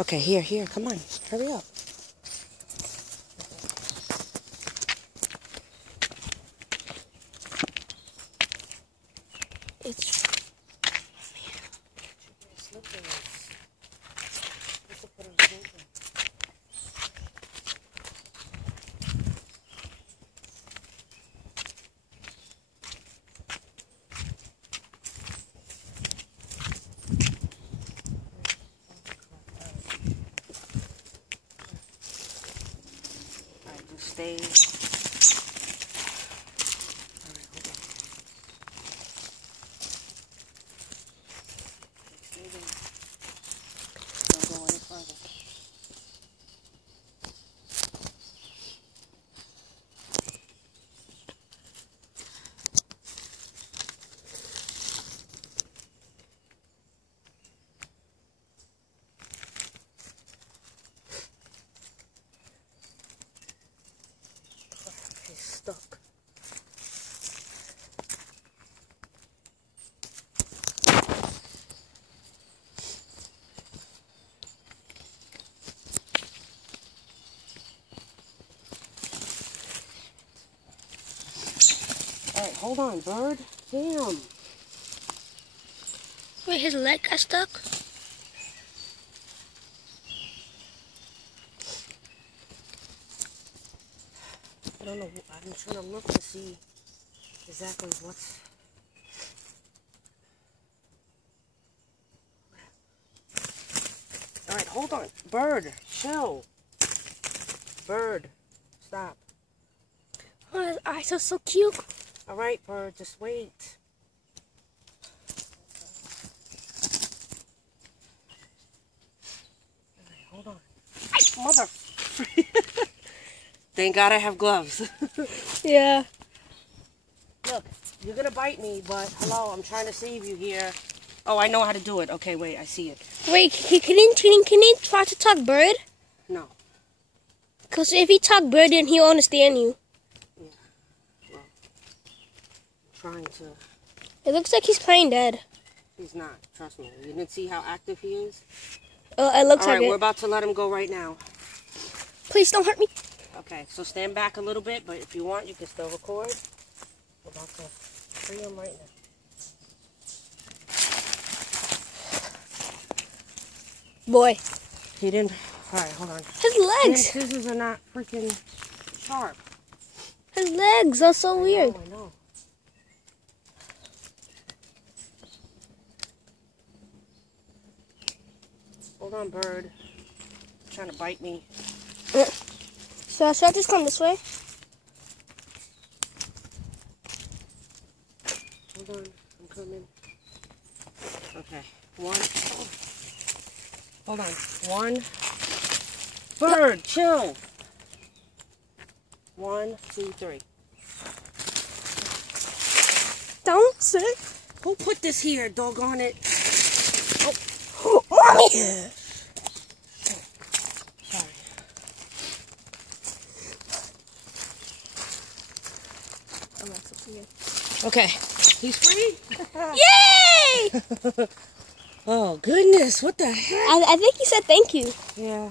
Okay, here, come on. Hurry up. It's... Stay. Alright, hold on. Stay there. Don't go any further. Stuck. Alright, hold on, bird. Damn. Wait, his leg got stuck? I don't know. I'm trying to look to see exactly what's... Alright, hold on. Bird, chill. Bird, stop. Oh, his eyes are so cute. Alright, bird, just wait. Alright, hold on. Mother... Thank God I have gloves. Yeah. Look, you're gonna bite me, but hello, I'm trying to save you here. Oh, I know how to do it. Okay, wait, I see it. Wait, can he try to talk bird? No. Because if he talk bird, then he'll understand you. Yeah. Well, I'm trying to... It looks like he's playing dead. He's not. Trust me. You didn't see how active he is? It looks like it. Alright, we're about to let him go right now. Please don't hurt me. Okay, so stand back a little bit, but if you want, you can still record. We're about to free him right now. Boy. He didn't... Alright, hold on. His legs. His scissors are not freaking sharp. His legs are so weird. I know. Hold on, bird. Trying to bite me. So should I just come this way? Hold on, I'm coming. Okay, one. Oh. Hold on, one. Bird, chill. 1, 2, 3. Don't sit. Who put this here? Doggone it. Oh, mommy. Sorry. I'm not so weird. Okay, he's free. Yay! Oh goodness, what the heck? I think he said thank you. Yeah.